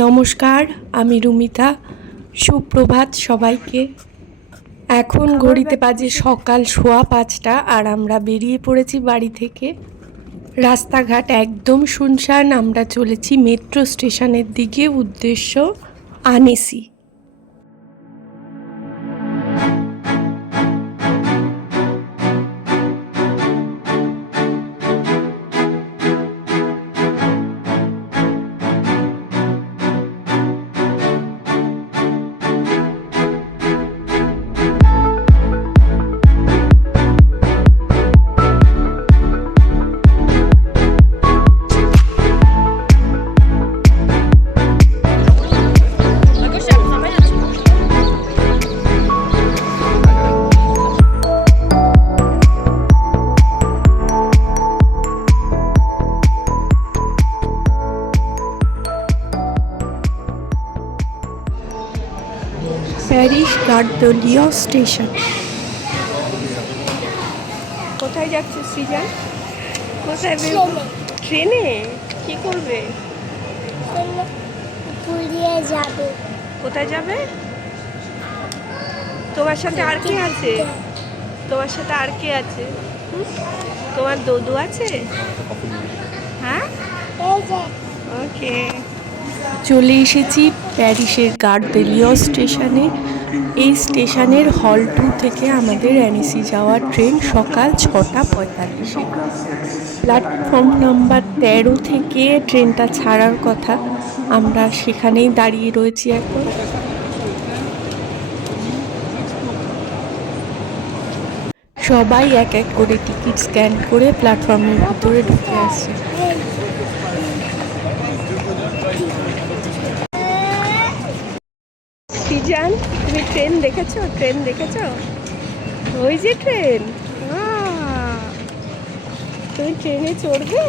নমস্কার, আমি রুমিতা। সুপ্রভাত সবাইকে। এখন ঘড়িতে বাজে সকাল 5:15 আর আমরা বেরিয়ে পড়েছি বাড়ি থেকে। রাস্তাঘাট একদম শুনশান। আমরা চলেছি মেট্রো স্টেশনের দিকে, উদ্দেশ্য আনেসি। প্যারিস গার দ্য লিয়ন স্টেশন। কোথায় যাচ্ছে সৃজন? কোথায়? ট্রেনে? কি করবে? পুড়িয়ে যাবে। কোথায় যাবে? তোমার সাথে আর কে আছে? তোমার সাথে আর কে আছে? তোমার দদু আছে? হ্যাঁ, ওকে। চলে এসেছি প্যারিসের গার দ্য লিয়ন স্টেশনে। এই স্টেশনের হল 2 থেকে আমাদের আনেসি যাওয়ার ট্রেন সকাল 6:45। প্ল্যাটফর্ম নাম্বার 13 থেকে ট্রেনটা ছাড়ার কথা। আমরা সেখানেই দাঁড়িয়ে রয়েছি এখন। সবাই এক এক করে টিকিট স্ক্যান করে প্ল্যাটফর্মের ভিতরে ঢুকে আসছে। সৃজন, তুমি ট্রেন দেখেছো? ট্রেন দেখেছো? ওই যে ট্রেন। তুমি ট্রেনে চড়বে?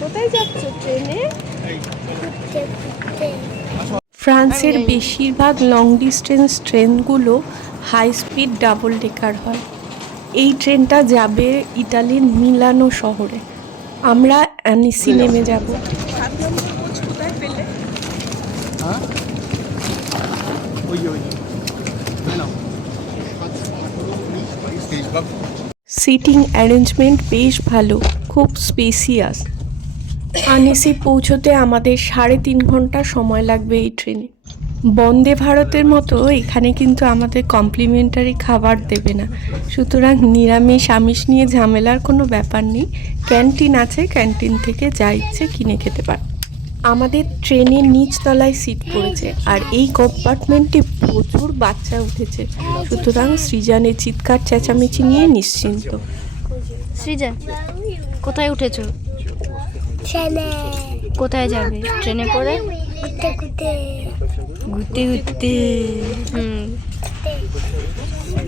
কোথায় যাচ্ছ ট্রেনে? ফ্রান্সের বেশিরভাগ লং ডিস্টেন্স ট্রেনগুলো হাই স্পিড ডাবল ডেকার হয়। এই ট্রেনটা যাবে ইটালির মিলানো শহরে। আমরা আনেসি নেমে যাব। সিটিং অ্যারেঞ্জমেন্ট বেশ ভালো, খুব স্পেসিয়াস। আনেসি পৌঁছতে আমাদের 3.5 ঘন্টা সময় লাগবে এই ট্রেনে। বন্দে ভারতের মতো এখানে কিন্তু আমাদের কমপ্লিমেন্টারি খাবার দেবে না, সুতরাং নিরামিষ আমিষ নিয়ে ঝামেলার কোনো ব্যাপার নেই। ক্যান্টিন আছে, ক্যান্টিন থেকে যা ইচ্ছে কিনে খেতে পার। আমাদের ট্রেনের নিচতলায় সিট পড়েছে আর এই কম্পার্টমেন্টে প্রচুর বাচ্চা উঠেছে, সুতরাং সৃজনের চিৎকার চেঁচামেচি নিয়ে নিশ্চিন্ত। সৃজন, কোথায় উঠেছো? ট্রেনে। কোথায় যাবে ট্রেনে করে? ঘুরতে ঘুরতে। ঘুরতে ঘুরতে।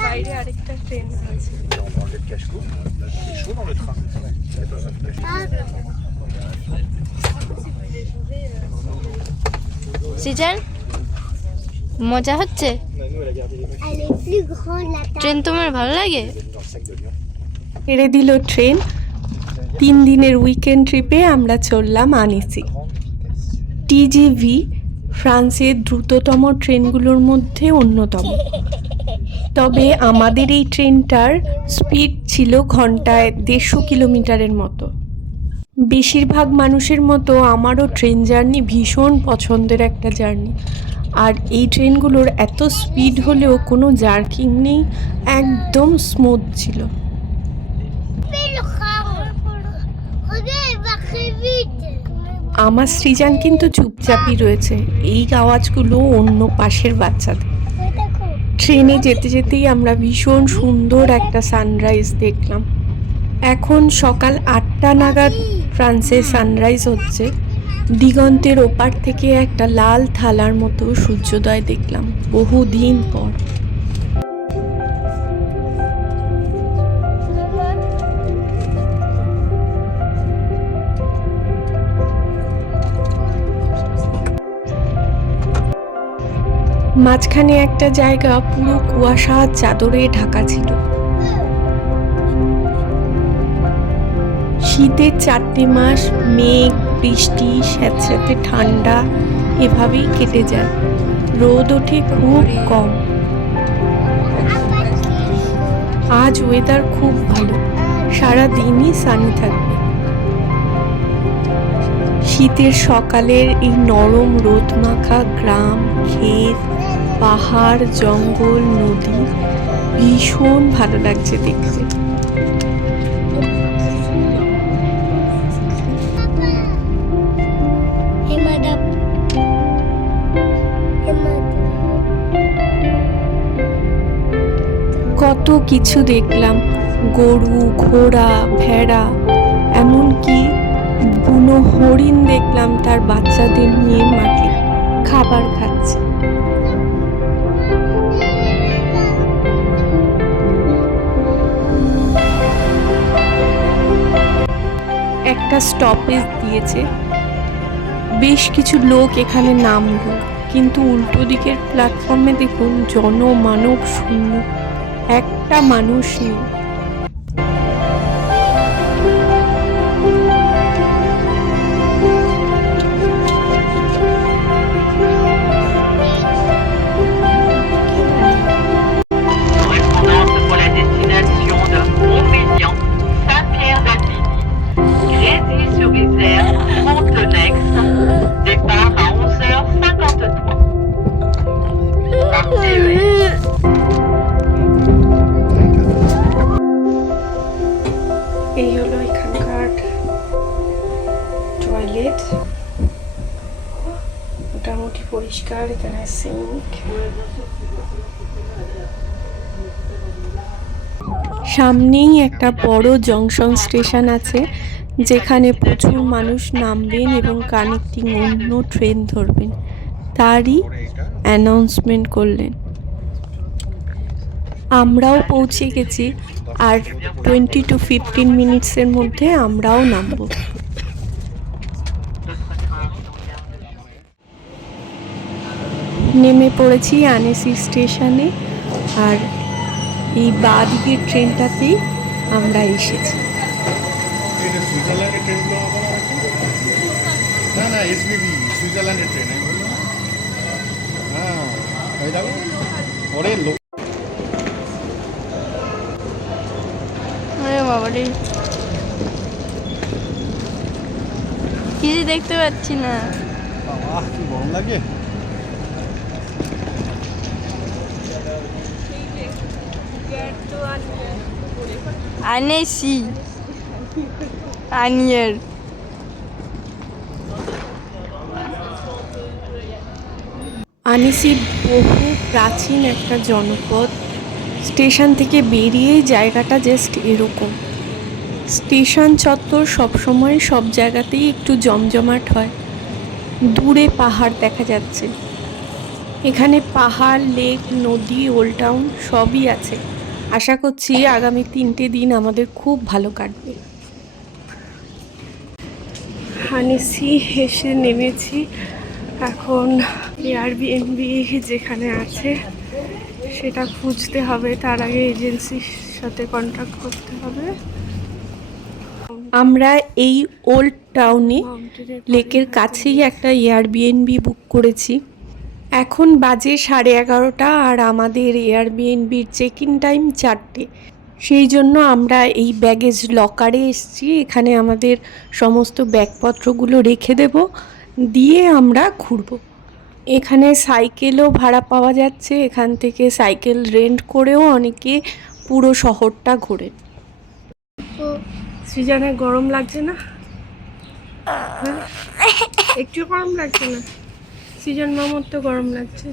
বাইরে আরেকটা ট্রেন আছে। সৃজন, মজা হচ্ছে? ট্রেন তোমার ভালো লাগে? ছেড়ে দিল ট্রেন। 3 দিনের উইকেন্ড ট্রিপে আমরা চললাম আনেসি। টিজিভি ফ্রান্সের দ্রুততম ট্রেনগুলোর মধ্যে অন্যতম। তবে আমাদের এই ট্রেনটার স্পিড ছিল ঘন্টায় 150 কিলোমিটারের মতো। বেশিরভাগ মানুষের মতো আমারও ট্রেন জার্নি ভীষণ পছন্দের একটা জার্নি। আর এই ট্রেনগুলোর এত স্পিড হলেও কোনো জার্কিং নেই, একদম স্মুথ ছিল। আমার সৃজন কিন্তু চুপচাপই রয়েছে, এই আওয়াজগুলো অন্য পাশের বাচ্চাদের। ট্রেনে যেতে যেতেই আমরা ভীষণ সুন্দর একটা সানরাইজ দেখলাম। এখন সকাল 8টা নাগাদ ফ্রান্সে সানরাইজ হচ্ছে। দিগন্তের ওপার থেকে একটা লাল থালার মতো সূর্যোদয় দেখলাম বহুদিন পর। মাঝখানে একটা জায়গা পুরো কুয়াশার চাদরে ঢাকা ছিল। শীতের 4টে মাস মেঘ বৃষ্টি, স্যাঁতস্যাঁতে ঠান্ডা এভাবেই কেটে যায়। রোদ ওঠে খুব কম। আজ ওয়েদার খুব ভালো, সারা দিনই সানি থাকবে। শীতের সকালের এই নরম রোদ মাখা গ্রাম, ক্ষেত, পাহাড়, জঙ্গল, নদী ভীষণ ভালো লাগছে দেখতে। কত কিছু দেখলাম, গরু, ঘোড়া, ভেড়া, এমনকি বুনো হরিণ দেখলাম তার বাচ্চাদের নিয়ে মাঠে খাবার খাচ্ছে। একটা স্টপেজ দিয়েছে, বেশ কিছু লোক এখানে নামলো, কিন্তু উল্টো দিকের প্ল্যাটফর্মে দেখুন জনমানব শূন্য, একটা মানুষ নেই। Correspondance pour la destination de Montmélian, Saint-Pierre-d'Albigny, Grésy-sur-Isère, Fontenex, départ à 11h53. Par TER. এই হলো এখানকার টয়লেট, মোটামুটি পরিষ্কার। এখানে সিঙ্ক, সামনেই একটা বড় জংশন স্টেশন আছে যেখানে প্রচুর মানুষ নামবেন এবং কানেক্টিং অন্য ট্রেন ধরবেন, তারই অ্যানাউন্সমেন্ট করলেন। আমরাও পৌঁছে গেছি, আর 20 to 15 মিনিটসের মধ্যে আমরাও নামবো। নেমে পড়েছি আনেসি স্টেশনে, আর এই বাঁ দিকের ট্রেনটাতেই আমরা এসেছি। এটা সুইজারল্যান্ডের ট্রেনগুলো না, এসবিবি সুইজারল্যান্ডের ট্রেন। আমি বললাম হ্যাঁ, এই দেখো ওরে লোক। আরে বাবা রে, কিছু দেখতে পাচ্ছি না। বাবা কি গরম লাগে। আনেসি আনিয়ার আনেসি বহু প্রাচীন একটা জনপদ। স্টেশন থেকে বেরিয়েই জায়গাটা জাস্ট এরকম। স্টেশন চত্বর সবসময় সব জায়গাতেই একটু জমজমাট হয়। দূরে পাহাড় দেখা যাচ্ছে। এখানে পাহাড়, লেক, নদী, ওল্ড টাউন সবই আছে। আশা করছি আগামী 3টে দিন আমাদের খুব ভালো কাটবে। আনেসি এসে নেমেছি, এখন এয়ারবিএনবি যেখানে আছে সেটা খুঁজতে হবে, তার আগে এজেন্সির সাথে কন্ট্যাক্ট করতে হবে। আমরা এই ওল্ড টাউনে লেকের কাছেই একটা এয়ারবিএনবি বুক করেছি। এখন বাজে 11:30 আর আমাদের এয়ারবিএনবির চেক ইন টাইম 4টে। সেই জন্য আমরা এই ব্যাগেজ লকারে এসেছি। এখানে আমাদের সমস্ত ব্যাগপত্রগুলো রেখে দেব, দিয়ে আমরা ঘুরবো। এখানে সাইকেলও ভাড়া পাওয়া যাচ্ছে, এখান থেকে সাইকেল রেন্ট করেও অনেকে পুরো শহরটা ঘোরে। সৃজনের গরম লাগছে না? একটু গরম লাগছে না? সৃজন মামার তো গরম লাগছে।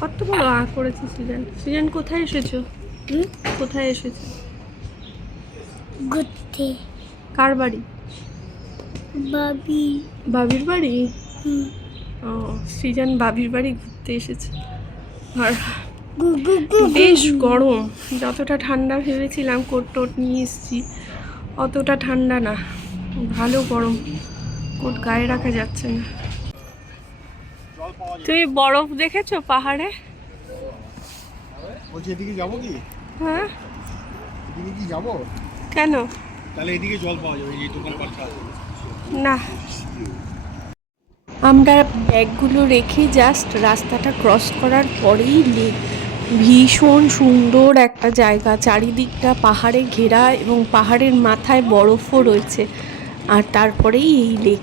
কত বড় করেছে সৃজন। সৃজন কোথায় এসেছো? কোথায় এসেছো? ঘুরতে। কার বাড়ি? বাবির বাড়ি। ও, সৃজন বাবির বাড়ি ঘুরতে এসেছে। আর বেশ গরম, যতটা ঠান্ডা ভেবেছিলাম কোট টোট নিয়ে এসেছি অতটা ঠান্ডা না, ভালো গরম, কোট গায়ে রাখা যাচ্ছে না। তুমি বরফ দেখেছো পাহাড়ে? বলছি এদিকে যাবো কি? হ্যাঁ, এদিকে কি যাবো? কেন? তাহলে এদিকে জল পাওয়া যাবে, এই দোকানপাটটা আছে। না, আমরা ব্যাগগুলো রেখে জাস্ট রাস্তাটা ক্রস করার পরেই লেক। ভীষণ সুন্দর একটা জায়গা, চারিদিকটা পাহাড়ে ঘেরা এবং পাহাড়ের মাথায় বরফও রয়েছে, আর তারপরেই এই লেক।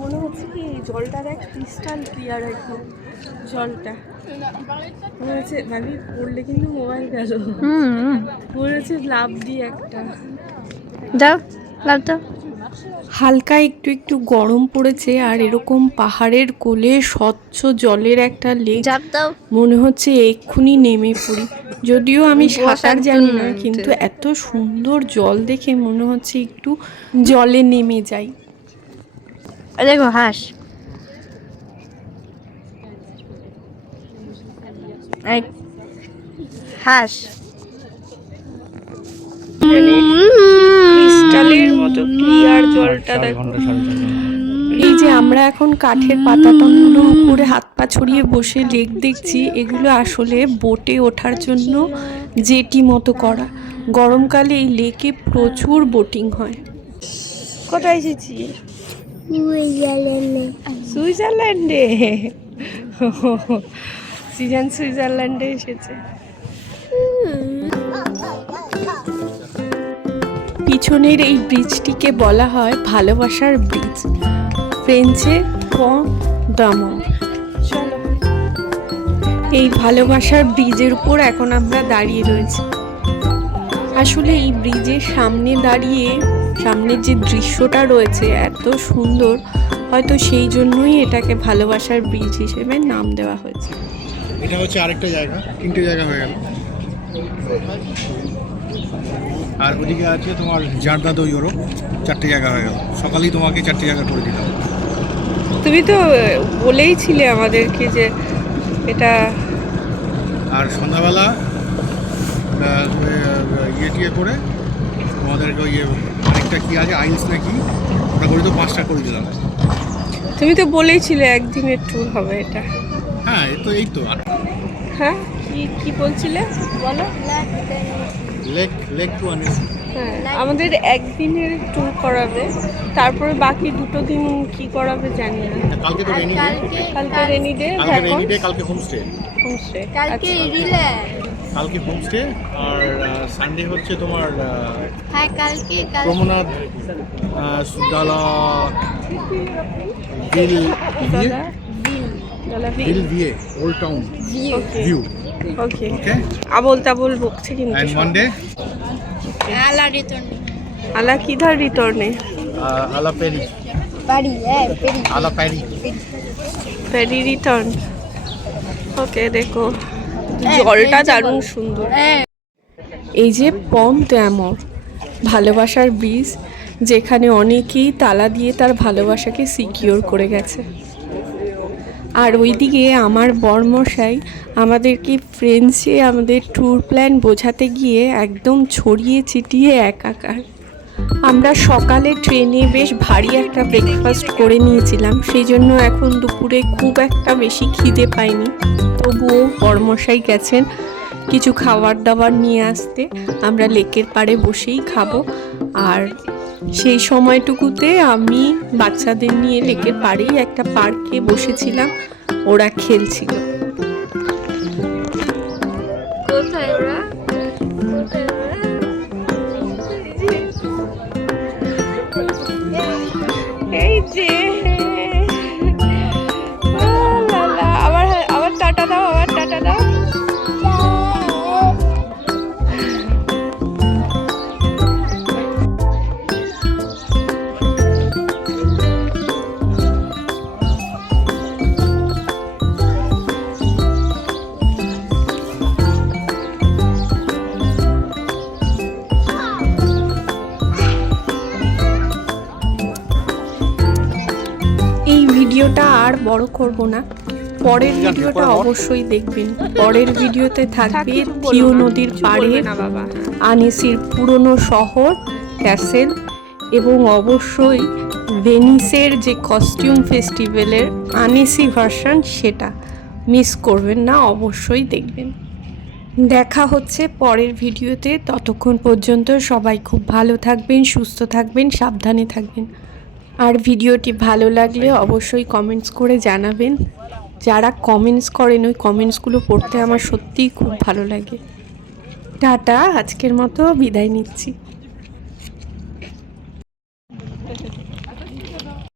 মনে হচ্ছে কি জলটা দেখ ক্রিস্টাল ক্লিয়ার একদম জলটা। মনে হচ্ছে ভাবি পড়লে কিন্তু মোবাইল গেল। মনে হচ্ছে লাভ দিয়ে একটা যাও লাভ দাও। হালকা একটু একটু গরম পড়েছে, আর এরকম পাহাড়ের কোলে স্বচ্ছ জলের একটা লেক, চাপ দাও। মনে হচ্ছে এক্ষুনি নেমে পড়ি। যদিও আমি সাঁতার জানি না, কিন্তু এত সুন্দর জল দেখে মনে হচ্ছে একটু জলে নেমে যাই। দেখো হাঁস, হাঁস ক্রিস্টালের মতো ক্লিয়ার জলটা দেখো। এই যে আমরা এখন কাঠের পাতাটাগুলোর উপরে হাত পা ছড়িয়ে বসে লেক দেখছি, এগুলো আসলে বোটে ওঠার জন্য জেটি মতো করা। গরমকালে এই লেকে প্রচুর বোটিং হয়। কোথায় এসেছি? সুইজারল্যান্ডে। সিজন সুইজারল্যান্ডে এসেছে। পিছনের এই ব্রিজটিকে বলা হয় ভালোবাসার ব্রিজ, ফ্রেঞ্চে পন্ট d'amour। চলো, এই ভালোবাসার ব্রিজের উপর এখন আমরা দাঁড়িয়ে রয়েছি। আসলে এই ব্রিজের সামনে দাঁড়িয়ে সামনের যে দৃশ্যটা রয়েছে এত সুন্দর, হয়তো সেই জন্যই এটাকে ভালোবাসার ব্রিজ হিসেবে নাম দেওয়া হয়েছে। এটা হচ্ছে আরেকটা জায়গা, তিনটে জায়গা হয়ে গেল। আর ওদিকে আছে তোমার জার্দাদো ইউরো, চারটে জায়গা হয়ে গেল। সকালেই তোমাকে চারটে জায়গা করে দিলাম। তুমি তো বলেইছিলে আমাদেরকে যে এটা। আর সন্ধ্যাবেলা ইয়ে করে তোমাদেরকে ইয়ে আরেকটা কী আছে আইলস নাকি, ওটা করে তো 5টা করে দিলাম। তুমি তো বলেইছিলে একদিনের ট্যুর হবে এটা। হ্যাঁ এই তো হ্যাঁ, কি বলছিলে বলো। লেক টু আনিস। হ্যাঁ, আমাদের একদিনের ট্যুর করাবে, তারপরে বাকি 2 দিন কি করাবে জানি না। কালকে তো রেনি ডে, কালকে রেনি ডে, কালকে হোমস্টে। কালকে রিল্যাক্স। কালকে হোমস্টে, আর সানডে হচ্ছে তোমার হ্যাঁ কালকে প্রমনাদ সুদালা বিল ভিয়ে ওল্ড টাউন ভিউ। ওকে, আবোল তাবোল বকছে কিন্তু। এন্ড মানডে আলা রিটার্ন। আলা কিধার রিটর্নে? আলা পেরি পারি পেরি। আলা পেরি পেরি রিটার্ন। ওকে, দেখো জলটা দারুণ সুন্দর। এই যে পন্ট d'amour, ভালোবাসার ব্রিজ, যেখানে অনেকেই তালা দিয়ে তার ভালোবাসাকে সিকিওর করে গেছে। আর ওইদিকে আমার বরমশাই আমাদেরকে ফ্রেঞ্চে আমাদের ট্যুর প্ল্যান বোঝাতে গিয়ে একদম ছড়িয়ে ছিটিয়ে একাকার। আমরা সকালে ট্রেনে বেশ ভারী একটা ব্রেকফাস্ট করে নিয়েছিলাম, সেই জন্য এখন দুপুরে খুব একটা বেশি খিদে পাইনি। তবুও বরমশাই গেছেন কিছু খাবার দাবার নিয়ে আসতে, আমরা লেকের পাড়ে বসেই খাবো। আর সেই সময়টুকুতে আমি বাচ্চাদের নিয়ে লেকের পাড়েই একটা পার্কে বসেছিলাম, ওরা খেলছিল। কোথায় ওরা? এই যে আবার টাটা দাও, আবার টাটা দাও। ভিডিওটা আর বড় করব না, পরের ভিডিওটা অবশ্যই দেখবেন। পরের ভিডিওতে থাকবে থিও নদীর পাড়ে আনিসির পুরনো শহর ক্যাসেল, এবং অবশ্যই ভেনিসের যে কস্টিউম ফেস্টিভ্যালের আনিসি ভার্সন, সেটা মিস করবেন না, অবশ্যই দেখবেন। দেখা হচ্ছে পরের ভিডিওতে। ততক্ষণ পর্যন্ত সবাই খুব ভালো থাকবেন, সুস্থ থাকবেন, সাবধানে থাকবেন। আর ভিডিওটি ভালো লাগলে অবশ্যই কমেন্টস করে জানাবেন। যারা কমেন্টস করেন ওই কমেন্টসগুলো পড়তে আমার সত্যিই খুব ভালো লাগে। টাটা, আজকের মতো বিদায় নিচ্ছি।